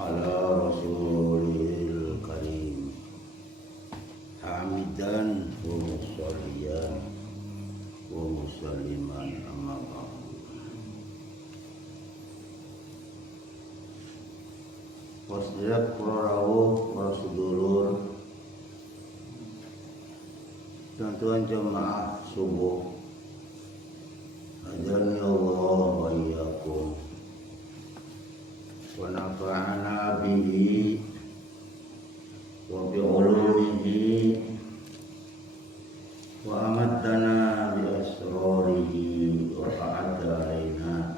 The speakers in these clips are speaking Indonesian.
ala rasulil karim hamidan wa musalliyan wa musalliman amma ba'du. Wasdirak para rawuh, para sedulur, tuan-tuan jemaah subuh, ajarni Allah wa iyyakum wa nafa'ana bihi wa bi'ulumihi wa amaddana bi asrarihi wa a'adda alaina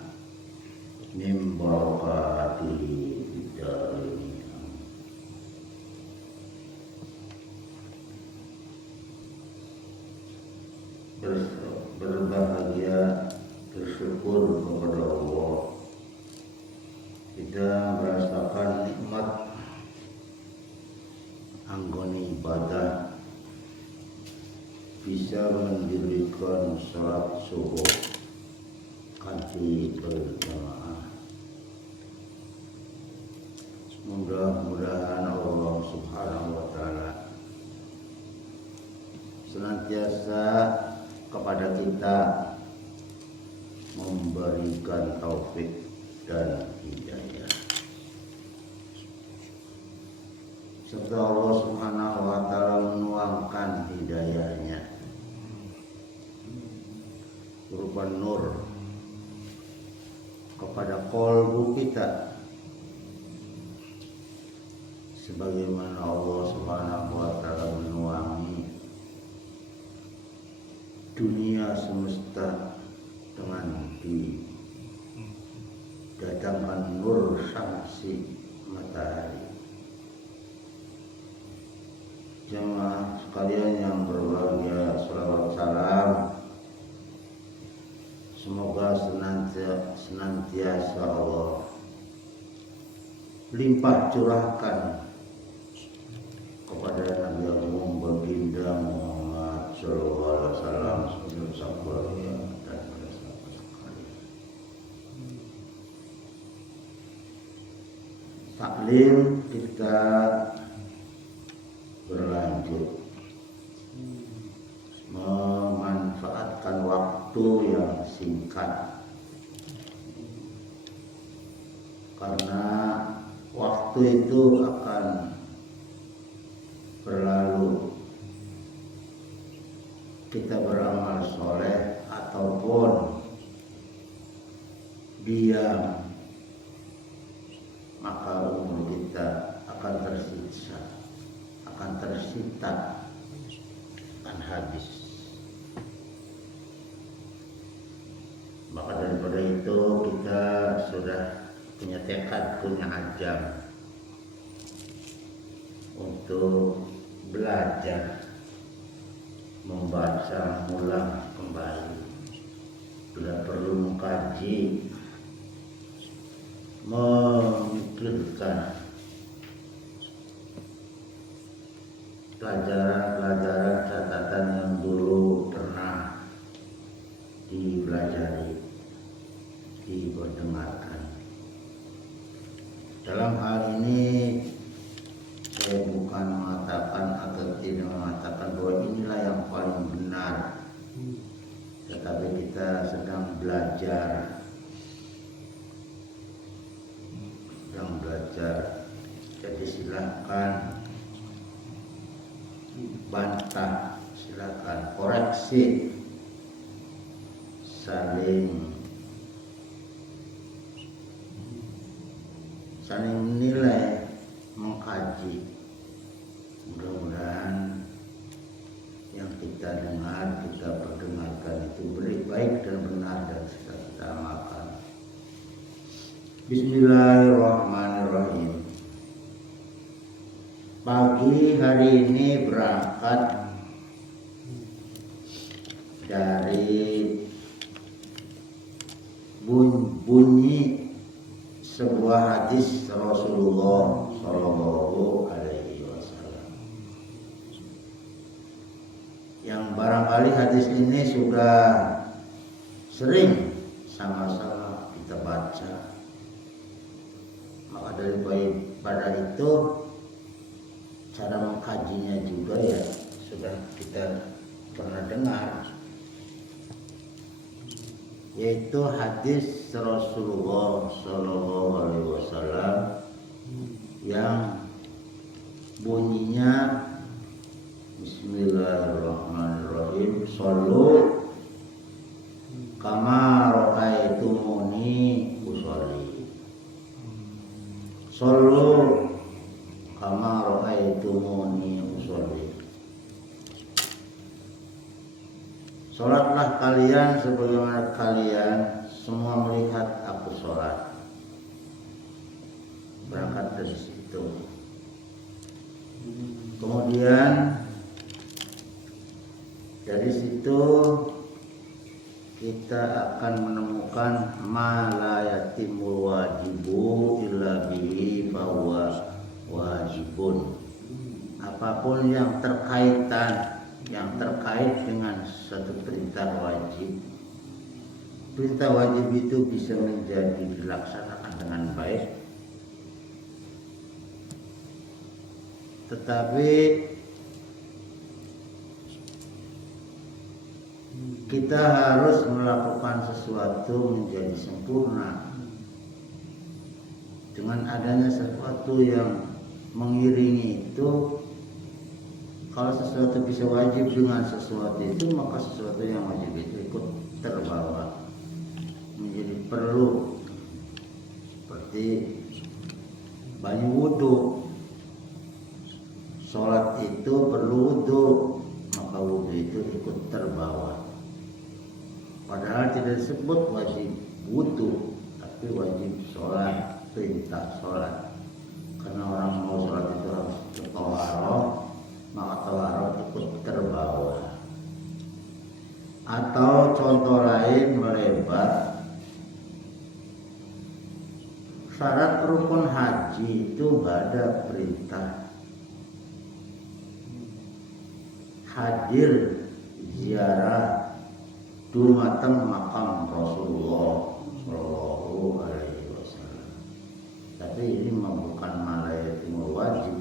min barakatihi fid dharain. Berbahagia, bersyukur kepada Allah, kita merasakan nikmat anggone ibadah, bisa mendirikan salat subuh kanthi berjamaah. Mudah-mudahan Allah Subhanahu wa taala senantiasa kepada kita memberikan taufik dan hidayah, serta Allah Subhanahu wa taala menuangkan hidayahnya berupa nur kepada kolbu kita, sebagaimana Allah Subhanahu wa taala menuangi dunia semesta dengan didatangkan nur syamsi matahari. Jemaah sekalian yang berbahagia, salawat salam semoga senantiasa Allah limpah curahkan kepada Nabi Agung baginda Muhammad sallallahu alaihi wasallam, sahabatnya dan para sahabat sekalian. Taklim kita berlanjut memanfaatkan waktu yang singkat, karena waktu itu akan berlalu. Kita beramal soleh ataupun diam, maka umur kita akan tersisa, akan tersita, akan habis. Maka daripada itu kita sudah punya tekad, punya azam untuk belajar, membaca, mengulang kembali, bila perlu mengkaji, memikirkan pelajaran-pelajaran catatan yang dulu pernah dipelajari, diperdengarkan. Dalam hal ini saya bukan mengatakan atau tidak mengatakan bahwa inilah yang paling benar, tetapi kita sedang belajar, jadi silakan bantah, silakan koreksi, saling menilai, mengkaji. Mudah-mudahan yang kita dengar, kita perdengarkan itu baik dan benar dan sudah kita amalkan. Bismillahirrahmanirrahim. Pagi hari ini berangkat dari bunyi sebuah hadis Rasulullah Shallallahu Alaihi Wasallam, yang barangkali hadis ini sudah sering sama-sama kita baca, Maka daripada itu cara mengkajinya juga ya sudah kita pernah dengar, yaitu hadis Rasulullah Shallallahu Alaihi Wasallam yang bunyinya Bismillahirrahmanirrahim, Shallu kama ra'aitumuni usolli. Shallu kama ra'aitumuni usolli. Sholatlah kalian sebagaimana kalian semua melihat aku sholat. Berangkat dari situ. Kemudian dari situ kita akan menemukan ma la yatimul wajibu illa bihi fahuwa wajibun. Apapun yang terkait dengan satu perintah wajib, perintah wajib itu bisa menjadi dilaksanakan dengan baik, tetapi kita harus melakukan sesuatu menjadi sempurna. Dengan adanya sesuatu yang mengiringi itu, kalau sesuatu bisa wajib dengan sesuatu itu, maka sesuatu yang wajib itu ikut terbawa menjadi perlu. Seperti banyu wudhu, sholat itu perlu wudhu, maka wudhu itu ikut terbawa. Padahal tidak disebut wajib wudhu, tapi wajib sholat, perintah sholat. Karena orang mau sholat itu harus tawaroh, maka tawaroh ikut terbawa. Atau contoh lain melebar, syarat rukun haji itu nggak ada perintah hadir ziarah dumateng makam Rasulullah Shallallahu Alaihi Wasallam. Tapi ini bukan malayatimul wajib,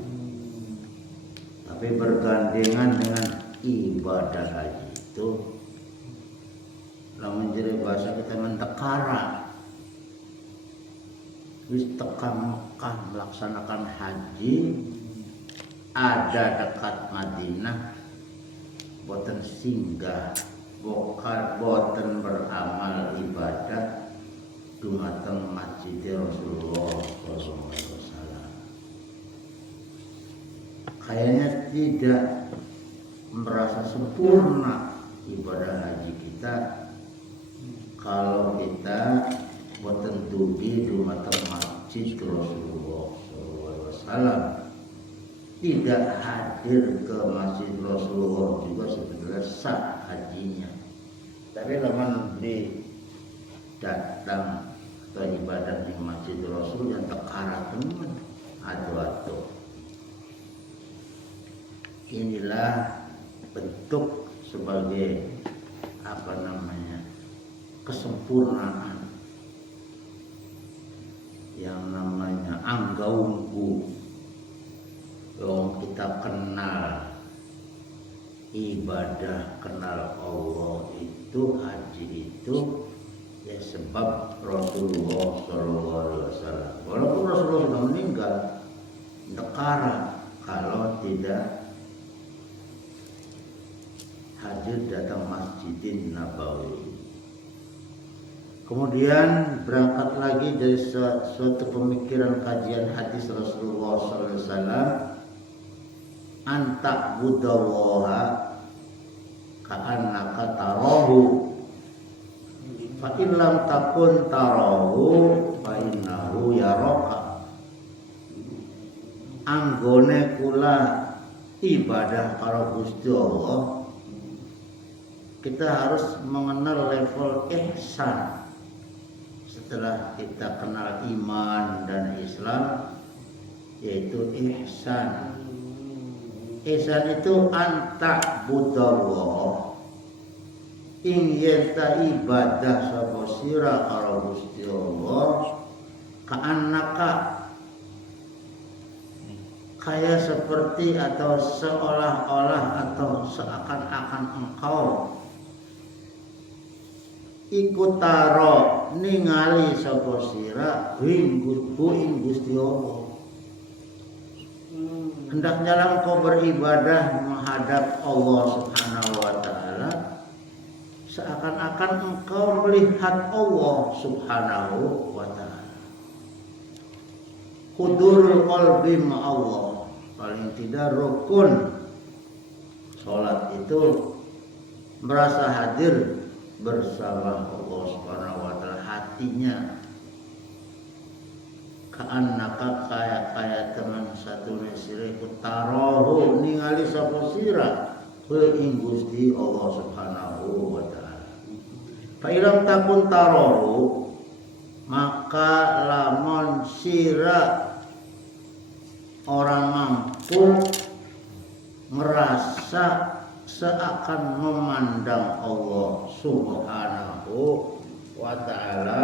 tapi bergandengan dengan ibadah haji itu. Lamun jadi bahasa kita mentekara, wis tekan Mekah melaksanakan haji, ada dekat Madinah, boten singgah, boten beramal ibadah dumateng masjid Rasulullah SAW. Kayaknya tidak merasa sempurna ibadah haji kita kalau kita boten dugi dumateng masjid Rasulullah SAW. Tidak hadir ke masjid Rasulullah juga sebetulnya sah hajinya. Tapi lamun di datang ke ibadah di masjid Rasul yang tekara teman adu-adu. Inilah bentuk sebagai kesempurnaan yang namanya anggaungku. Yang kita kenal ibadah, kenal Allah itu, haji itu ya sebab Rasulullah SAW. Walaupun Rasulullah sudah meninggal, nekara kalau tidak hadir datang Masjidin Nabawi. Kemudian berangkat lagi dari suatu pemikiran kajian hadis Rasulullah SAW, antak budallaha ka'annaka tarahu fa in lam takun tarahu fa innahu yaraka. Anggone kula ibadah karo Gusti Allah, kita harus mengenal level ihsan. Setelah kita kenal iman dan Islam, yaitu ihsan. Ihsan itu anta budallah, ing yenta ibadah sapa sira karo Gusti Allah, ka'annaka kayak seperti atau seolah-olah atau seakan-akan engkau ikut taro ningali sapa sira ing Gusti Allah. Hendaknya engkau beribadah menghadap Allah Subhanahu wa taala seakan-akan engkau melihat Allah Subhanahu wa taala. Hudurul qalbi ma Allah, paling tidak rukun salat itu merasa hadir bersama Allah Subhanahu wa taala, hatinya kaannaka kaya teman satu sira tarahu ningali sapa sira ing Gusti Allah Subhanahu wa taala. Fa ilam takun tarahu, maka lamun sira orang mampu merasa seakan memandang Allah Subhanahu wa taala,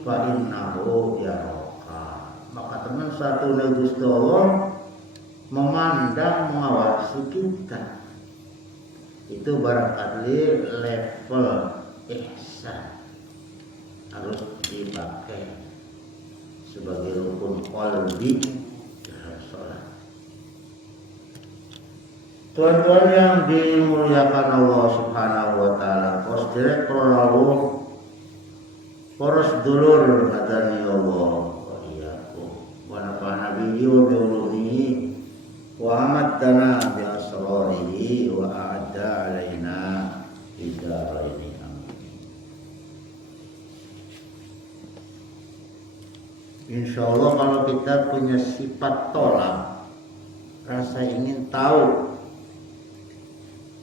fa innahu yaraka, maka teman satu Gusti Allah memandang mengawasi kita. Itu barangkali level ihsan harus dipakai sebagai rukun qalbi dalam sholat. Tuan-tuan yang dimuliakan Allah Subhanahu wa taala, posdirek prorawuh poros dulur hadani Allah wa iyyakum wa nafa'ana bihi wa bi ulumihi wa amattana bi asrarihi wa a'adda alaina bidaraini. Insyaallah kalau kita punya sifat tolak, rasa ingin tahu,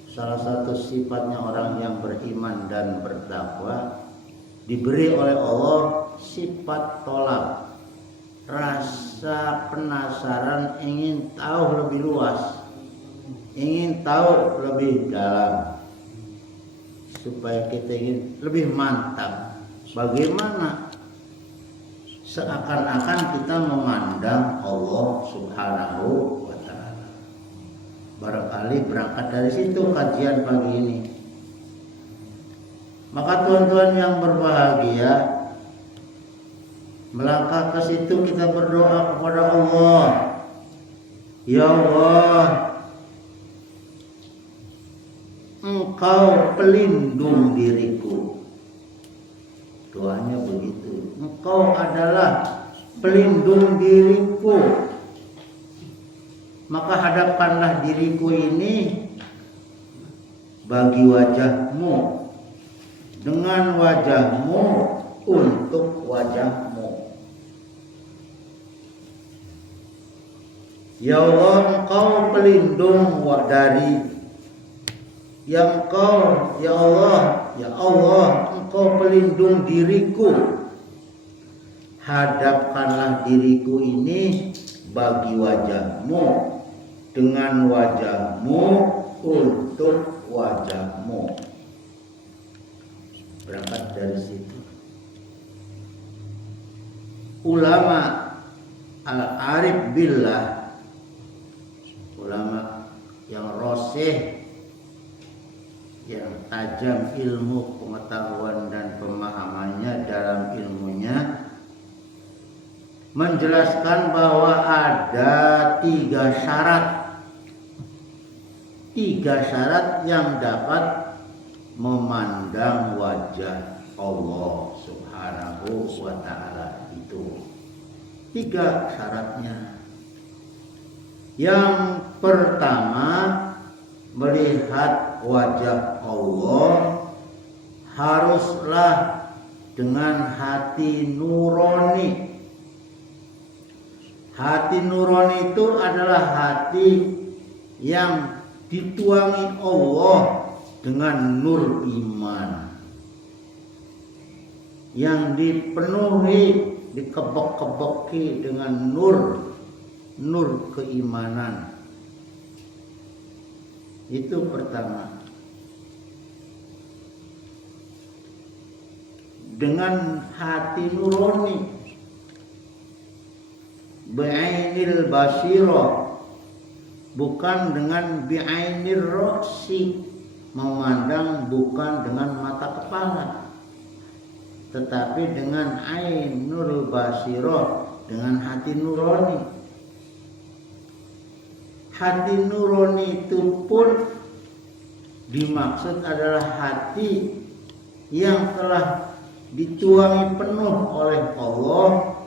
salah satu sifatnya orang yang beriman dan bertakwa diberi oleh Allah sifat tolak, rasa penasaran, ingin tahu lebih luas, ingin tahu lebih dalam, supaya kita ingin lebih mantap. Bagaimana? Seakan-akan kita memandang Allah Subhanahu wa taala. Barangkali berangkat dari situ kajian pagi ini. Maka tuan-tuan yang berbahagia, melangkah ke situ kita berdoa kepada Allah. Ya Allah, Engkau pelindung diriku. Doanya begitu. Engkau adalah pelindung diriku. Maka hadapkanlah diriku ini bagi wajahmu, dengan wajahmu untuk wajahmu. Ya Allah, Engkau pelindung dari ya Engkau, ya Allah, Engkau pelindung diriku. Hadapkanlah diriku ini bagi wajahmu, dengan wajahmu untuk wajahmu. Berangkat dari situ. Ulama al-arif billah, ulama yang rosih, yang tajam ilmu pengetahuan dan pemahamannya dalam ilmunya, menjelaskan bahwa ada tiga syarat yang dapat memandang wajah Allah Subhanahu wa ta'ala. Itu tiga syaratnya. Yang pertama, melihat wajah Allah haruslah dengan hati nurani. Hati nurani itu adalah hati yang dituangi Allah dengan nur iman, yang dipenuhi, dikebek-kebeki dengan nur keimanan. Itu pertama. Dengan hati nurani, bi'ainil basirah, bukan dengan bi'ainir roksi, memandang bukan dengan mata kepala, tetapi dengan ainul basirah, dengan hati nurani. Hati nurani itu pun dimaksud adalah hati yang telah dituangi penuh oleh Allah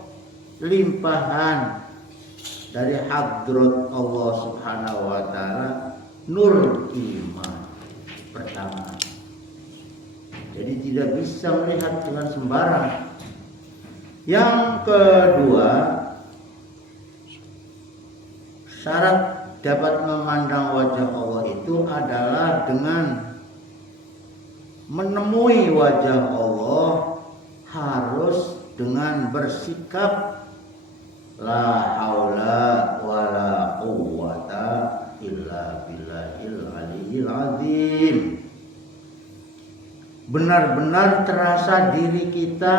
limpahan dari hadrat Allah Subhanahu wa taala, nur iman pertama. Jadi tidak bisa melihat dengan sembarang. Yang kedua, syarat dapat memandang wajah Allah itu adalah dengan menemui wajah Allah harus dengan bersikap la haula wala quwwata illa billahil aliyyil azim. Benar-benar terasa diri kita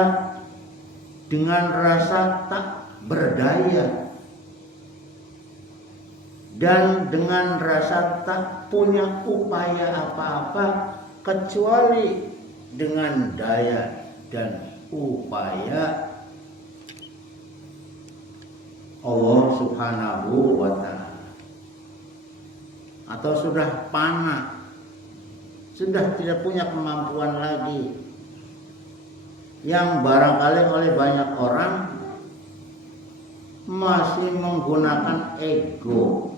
dengan rasa tak berdaya dan dengan rasa tak punya upaya apa-apa kecuali dengan daya dan upaya Allah Subhanahu wa ta'ala. Atau sudah fana, sudah tidak punya kemampuan lagi, yang barangkali oleh banyak orang masih menggunakan ego,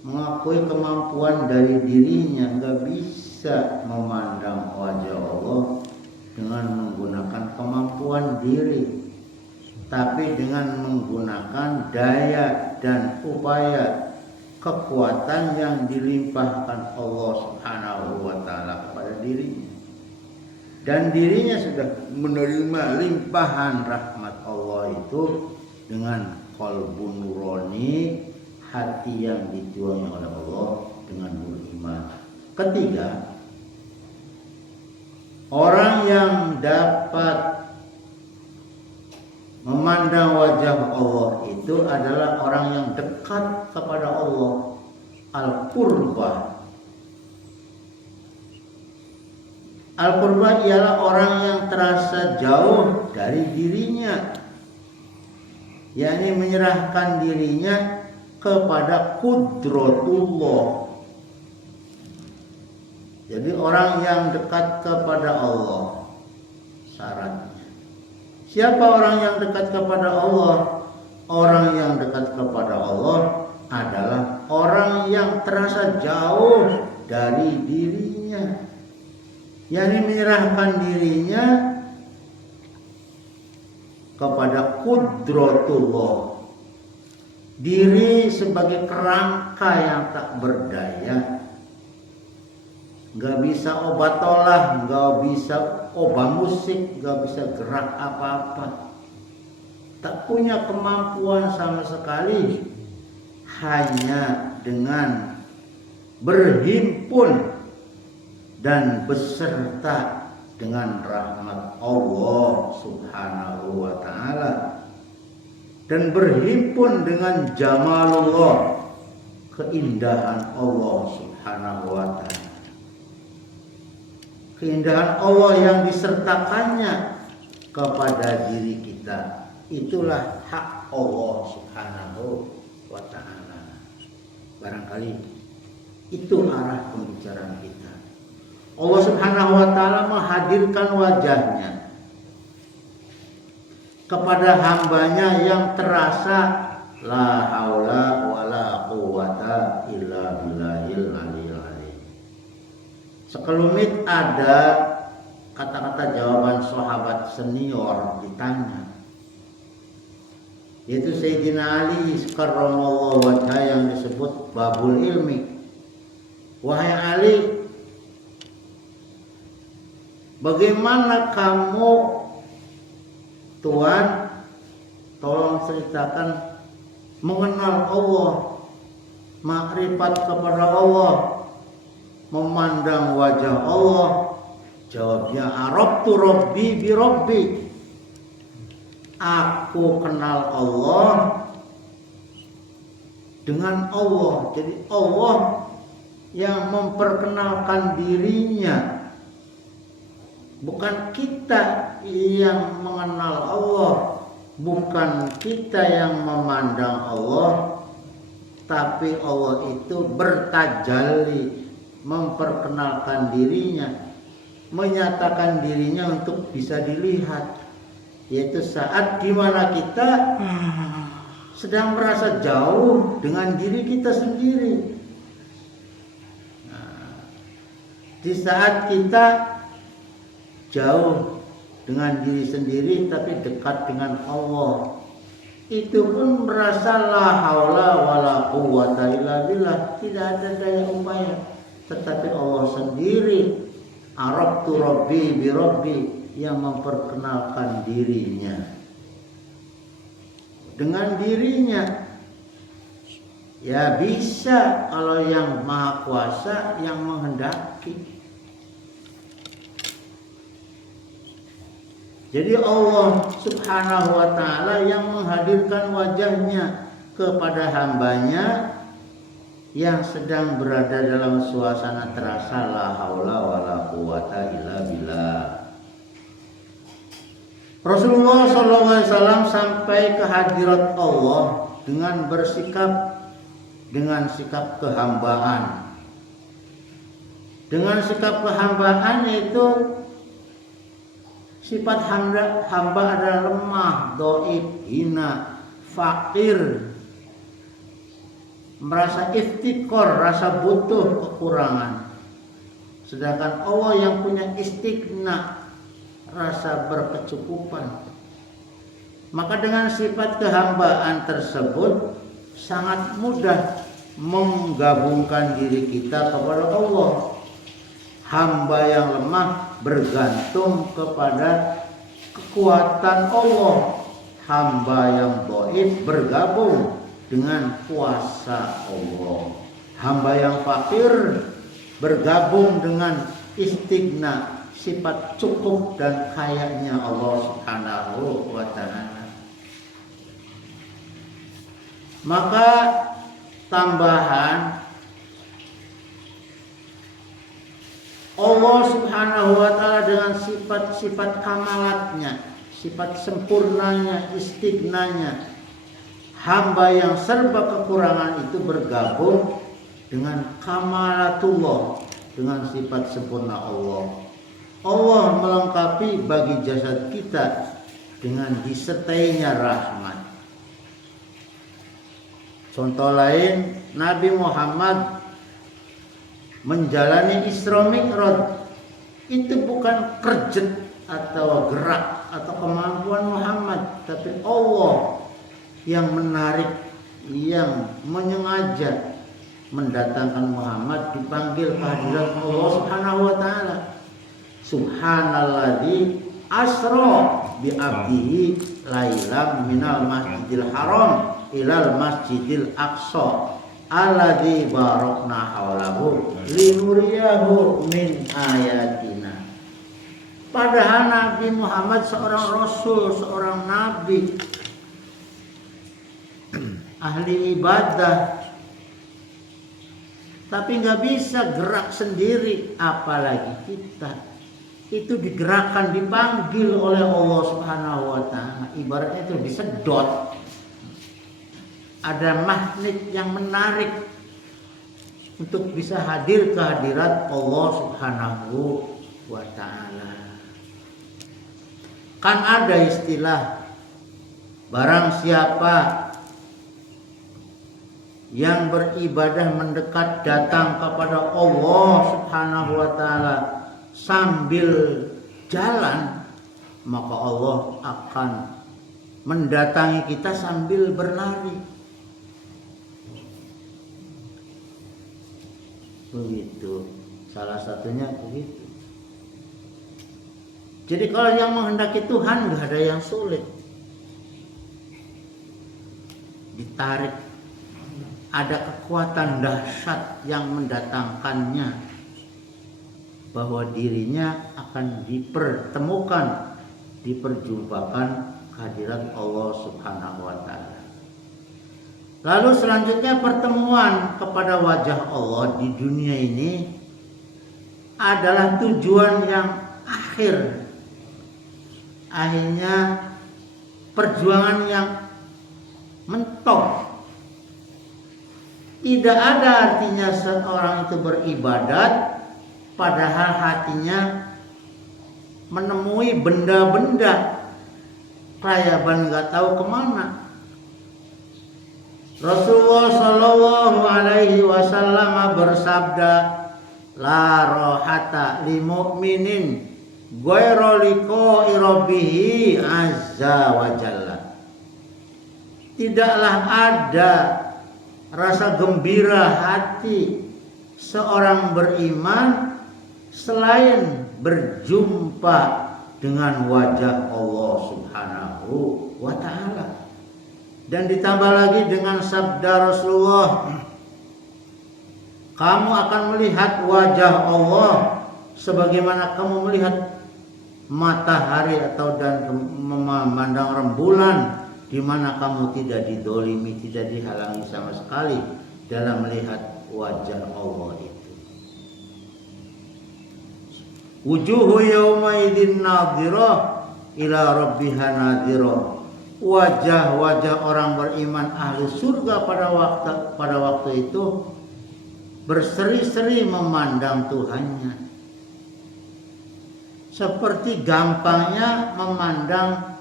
mengakui kemampuan dari dirinya, nggak bisa memandang wajah Allah dengan menggunakan kemampuan diri, tapi dengan menggunakan daya dan upaya kekuatan yang dilimpahkan Allah Subhanahu wa ta'ala kepada dirinya. Dan dirinya sudah menerima limpahan rahmat Allah itu dengan qalbun nurani, hati yang dituangi oleh Allah dengan nur iman. Ketiga, orang yang dapat memandang wajah Allah itu adalah orang yang dekat kepada Allah, al-qurbah. Al-qurbah ialah orang yang terasa jauh dari dirinya, yakni menyerahkan dirinya kepada qudratullah. Jadi orang yang dekat kepada Allah, syaratnya. Siapa orang yang dekat kepada Allah? Orang yang dekat kepada Allah adalah orang yang terasa jauh dari dirinya, yakni menyerahkan dirinya kepada qudratullah. Diri sebagai kerangka yang tak berdaya, nggak bisa obat tolah, nggak bisa obah musik, nggak bisa gerak apa-apa, tak punya kemampuan sama sekali, hanya dengan berhimpun dan beserta dengan rahmat Allah Subhanahu wa ta'ala dan berhimpun dengan jamalullah, keindahan Allah Subhanahu wa ta'ala. Keindahan Allah yang disertakannya kepada diri kita, itulah hak Allah Subhanahu wa ta'ala. Barangkali itu arah pembicaraan kita. Allah Subhanahu wa ta'ala menghadirkan wajahnya kepada hambanya yang terasa la haula wala quwwata illa billahil aliyyil azim. Sekelumit ada kata-kata jawaban sahabat senior ditanya, yaitu Sayyidina Ali karramallahu wajhah yang disebut babul ilmi. Wahai Ali, bagaimana kamu, Tuhan, tolong ceritakan mengenal Allah, makrifat kepada Allah, memandang wajah Allah. Jawabnya, arabtu rabbi bi rabbi. aku kenal Allah dengan Allah. Jadi Allah yang memperkenalkan dirinya, bukan kita yang mengenal Allah, bukan kita yang memandang Allah, tapi Allah itu bertajalli, memperkenalkan dirinya, menyatakan dirinya untuk bisa dilihat, yaitu saat dimana kita sedang merasa jauh dengan diri kita sendiri. Di saat kita jauh dengan diri sendiri tapi dekat dengan Allah, itu pun merasa la haula wala quwwata illa billah, tidak ada daya upaya, tetapi Allah sendiri arabtu rabbi bi rabbi, yang memperkenalkan dirinya dengan dirinya. Ya bisa kalau yang maha kuasa yang menghendaki. Jadi Allah subhanahu wa ta'ala yang menghadirkan wajahnya kepada hambanya yang sedang berada dalam suasana terasa la haula wala quwata illa billah. Rasulullah SAW sampai ke hadirat Allah dengan bersikap dengan sikap kehambaan. Dengan sikap kehambaan yaitu sifat hamba adalah lemah, dhaif, hina, fakir, merasa iftikor, rasa butuh, kekurangan. Sedangkan Allah yang punya istighna, rasa berkecukupan. Maka dengan sifat kehambaan tersebut sangat mudah menggabungkan diri kita kepada Allah. Hamba yang lemah bergantung kepada kekuatan Allah. Hamba yang dhaif bergabung dengan kuasa Allah. Hamba yang fakir bergabung dengan istighna, sifat cukup dan kayanya Allah Subhanahu wa ta'ala. Maka tambahan Allah Subhanahu wa ta'ala dengan sifat-sifat kamalatnya, sifat sempurnanya, istighnanya, hamba yang serba kekurangan itu bergabung dengan kamalatullah, dengan sifat sempurna Allah. Allah melengkapi bagi jasad kita dengan disertainya rahmat. Contoh lain, Nabi Muhammad menjalani Isra Mi'raj itu bukan kerjet atau gerak atau kemampuan Muhammad, tapi Allah yang menarik, yang menyengaja mendatangkan Muhammad dipanggil kehadirat Allah Subhanahu wa ta'ala. Subhanalladzi asra bi abdihi lailam minal masjidil haram ilal masjidil aqsa alladzi barakna haulahu linuriyahu min ayatina. Padahal Nabi Muhammad seorang rasul, seorang nabi, ahli ibadah, tapi nggak bisa gerak sendiri, apalagi kita. Itu digerakkan, dipanggil oleh Allah Subhanahu wa ta'ala. Ibaratnya itu disedot, ada magnet yang menarik untuk bisa hadir ke hadirat Allah Subhanahu wa ta'ala. Kan ada istilah, barang siapa yang beribadah mendekat datang kepada Allah Subhanahu wa ta'ala sambil jalan, maka Allah akan mendatangi kita sambil berlari. Begitu, salah satunya begitu. Jadi kalau yang menghendaki Tuhan nggak ada yang sulit, ditarik, ada kekuatan dahsyat yang mendatangkannya, bahwa dirinya akan dipertemukan, diperjumpakan kehadirat Allah Subhanahu wa taala. Lalu selanjutnya pertemuan kepada wajah Allah di dunia ini adalah tujuan yang akhirnya perjuangan yang mentok. Tidak ada artinya seorang itu beribadat padahal hatinya menemui benda-benda kelayaban nggak tahu kemana. Rasulullah Shallallahu Alaihi Wasallam bersabda, la rohata li mu'minin ghairu liqa'i rabbih azza wa jalla. Tidaklah ada rasa gembira hati seorang beriman selain berjumpa dengan wajah Allah Subhanahu wa taala. Dan ditambah lagi dengan sabda Rasulullah, kamu akan melihat wajah Allah sebagaimana kamu melihat matahari atau dan memandang rembulan, di mana kamu tidak didolimi, tidak dihalangi sama sekali dalam melihat wajah Allah itu. Wujuhu yawma idzin nadhirah ila rabbiha nadhirah. Wajah-wajah orang beriman ahli surga pada waktu itu berseri-seri memandang Tuhannya. Seperti gampangnya memandang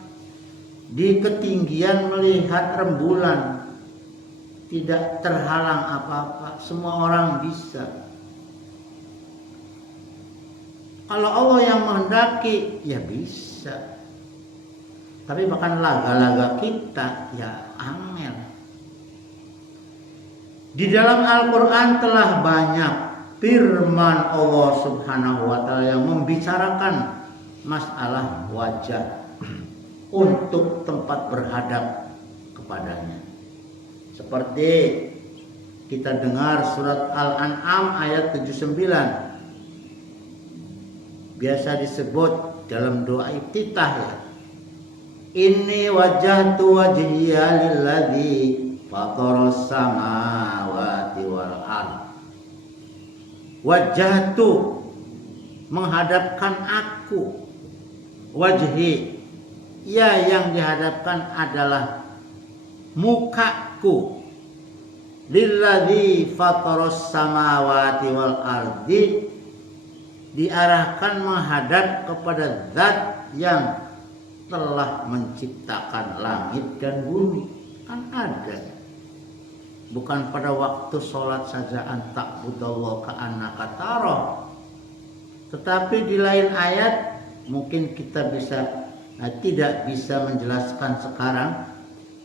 di ketinggian melihat rembulan, tidak terhalang apa-apa, semua orang bisa. Kalau Allah yang menghendaki, ya bisa. Tapi bahkan laga-laga kita, ya angel. Di dalam Al-Quran telah banyak firman Allah Subhanahu wa ta'ala yang membicarakan masalah wajah untuk tempat berhadap kepadanya. Seperti kita dengar surat Al-An'am ayat 79. Biasa disebut dalam doa iftitah ya. Inni wajjahtu wajhiya lilladzi fataras samawati wal ardh. Wajjahtu menghadapkan aku, wajhi, ya yang dihadapkan adalah mukaku, lilladzi fataras samawati wal ardi, diarahkan menghadap kepada zat yang telah menciptakan langit dan bumi. Kan ada, bukan pada waktu sholat saja anta'budallaha ka'annaka tarah, tetapi di lain ayat mungkin kita tidak bisa menjelaskan sekarang,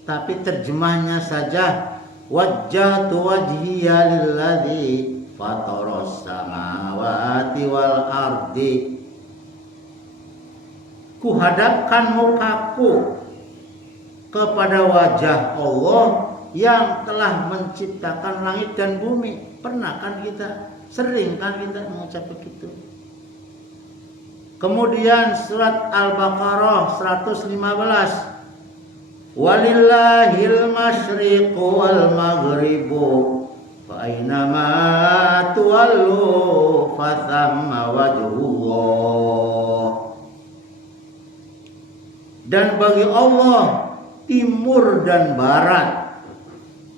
tapi terjemahnya saja wajjahtu wajhiya lilladzi fataras samawati wal ardi. Kuhadapkan mukaku kepada wajah Allah yang telah menciptakan langit dan bumi. Pernah kan kita, sering kan kita mengucap begitu. Kemudian surat Al-Baqarah 115. Walillahil masyriqu wal maghribu fa aynama tuwallu fathamma wajhullah. Dan bagi Allah timur dan barat,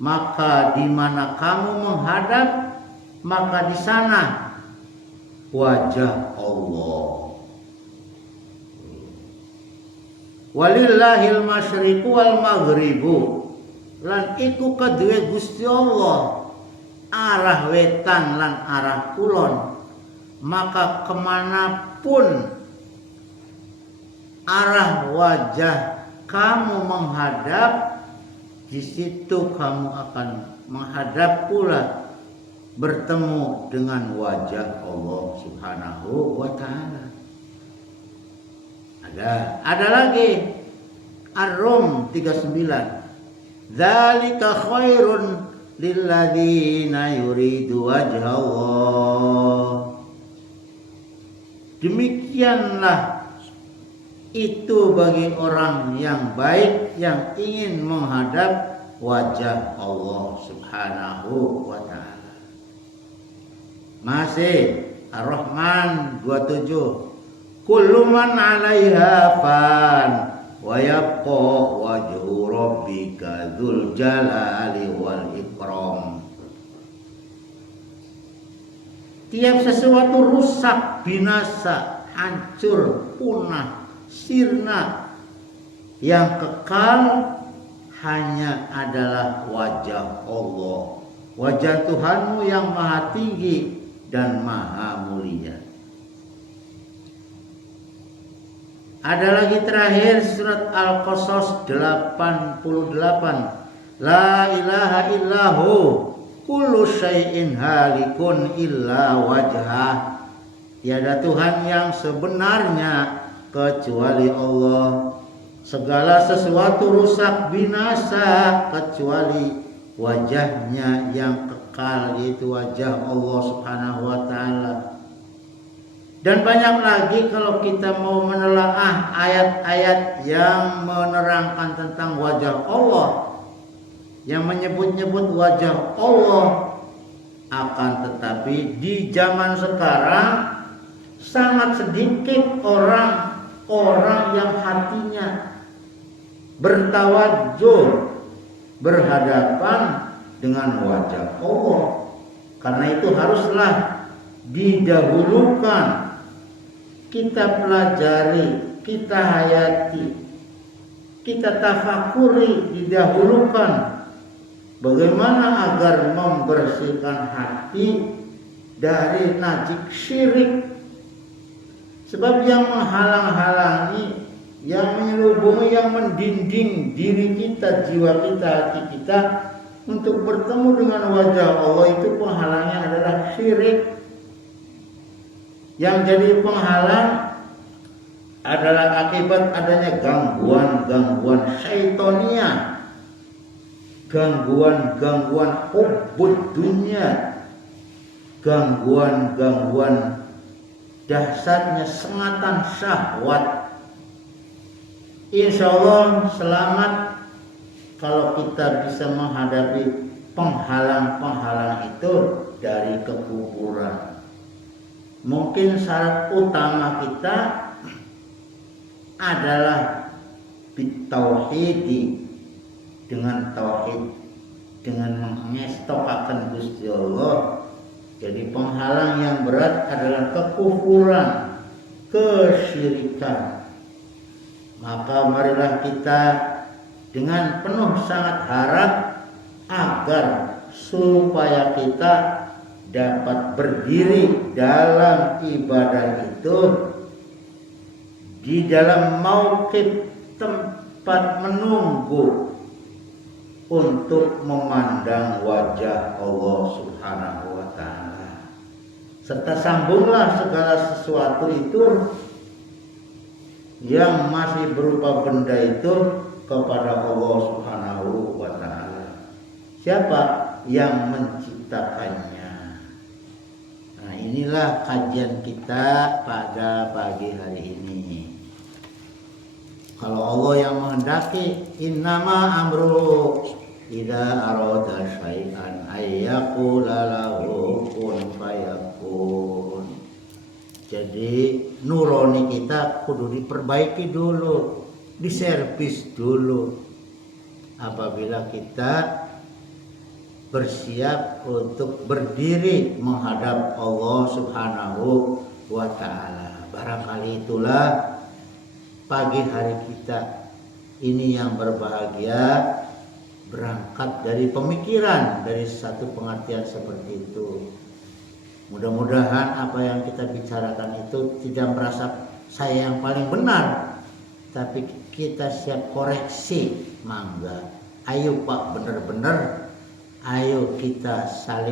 maka di mana kamu menghadap, maka di sana wajah Allah. Walillahil masyriqu wal maghribu, lan iku kedue Gusti Allah arah wetan lan arah kulon, maka kemanapun arah wajah kamu menghadap, di situ kamu akan menghadap pula, bertemu dengan wajah Allah Subhanahu wa ta'ala. Ada lagi Ar-Rum 39. Dzalika khairun lilladzina yuridu wajha Allah. Demikianlah itu bagi orang yang baik yang ingin menghadap wajah Allah Subhanahu wa ta'ala. Masih Ar-Rahman 27. Kullu man 'alaiha fan wa yabqa wajhu rabbika dzul jalali wal ikram. Tiap sesuatu rusak, binasa, hancur, punah, sirna. Yang kekal hanya adalah wajah Allah, wajah Tuhanmu yang maha tinggi dan maha mulia. Ada lagi terakhir surat Al-Qasas 88. La ilaha illahu kullu syai'in halikun illa wajhah. Tiada Tuhan yang sebenarnya kecuali Allah. Segala sesuatu rusak binasa kecuali wajahnya yang kekal, yaitu wajah Allah Subhanahu wa ta'ala. Dan banyak lagi kalau kita mau menelaah ayat-ayat yang menerangkan tentang wajah Allah, yang menyebut-nyebut wajah Allah. Akan tetapi di zaman sekarang sangat sedikit orang yang hatinya bertawajuh berhadapan dengan wajah Allah. Karena itu haruslah didahulukan, kita pelajari, kita hayati, kita tafakuri, didahulukan bagaimana agar membersihkan hati dari najis syirik. Sebab yang menghalang-halangi, yang menyelubungi, yang mendinding diri kita, jiwa kita, hati kita untuk bertemu dengan wajah Allah, itu penghalangnya adalah syirik. Yang jadi penghalang adalah akibat adanya gangguan-gangguan syaitonia, gangguan-gangguan hubbud dunia, gangguan-gangguan dahsyatnya sengatan syahwat. Insya Allah selamat kalau kita bisa menghadapi penghalang-penghalang itu dari kekufuran. Mungkin syarat utama kita adalah bitauhidi, dengan tauhid, dengan mengestokakan Gusti Allah. Jadi penghalang yang berat adalah kekufuran, kesyirikan. Maka marilah kita dengan penuh sangat harap agar supaya kita dapat berdiri dalam ibadah itu di dalam mauqif, tempat menunggu untuk memandang wajah Allah Subhanahu wa ta'ala. Serta sambunglah segala sesuatu itu yang masih berupa benda itu kepada Allah Subhanahu wa ta'ala. Siapa yang menciptakannya? Nah, inilah kajian kita pada pagi hari ini. Kalau Allah yang menghendaki, innama amru idza arada syai'an ayyaqula lahu kun fayakun. Jadi nurani kita kudu diperbaiki dulu, diservis dulu. Apabila kita bersiap untuk berdiri menghadap Allah Subhanahu wa ta'ala. Barangkali itulah pagi hari kita ini yang berbahagia, berangkat dari pemikiran, dari satu pengertian seperti itu. Mudah-mudahan apa yang kita bicarakan itu tidak merasa saya yang paling benar, tapi kita siap koreksi. Mangga, ayo Pak, benar-benar ayo kita saling